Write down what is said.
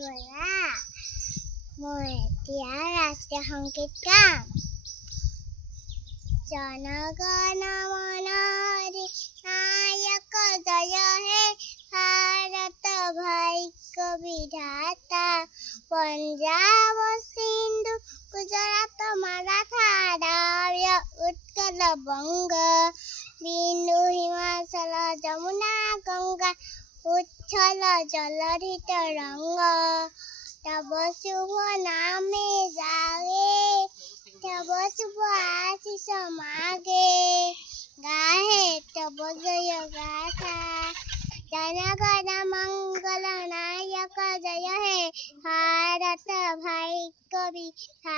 बोला মই এতিয়া ৰাষ্ট্ৰীয় সংগীত গাম জনগণ মন অধিনায়ক জয় হে ভাৰত ভাগ্য বিধাতা পঞ্জাৱ সিন্ধু গুজৰাট মাৰাঠা দ্ৰাবিড় উৎকল বংগ বিন্দু হিমাচল যমুনা গংগা উচ্ছল জলধি তৰংগ তব শুভ নামে জাগে তব শুভ আশিষ মাগে গাহে তব জয় গাথা জনগণ মঙ্গল নায়ক জয় হে ভাৰত ভাগ্য বিধাতা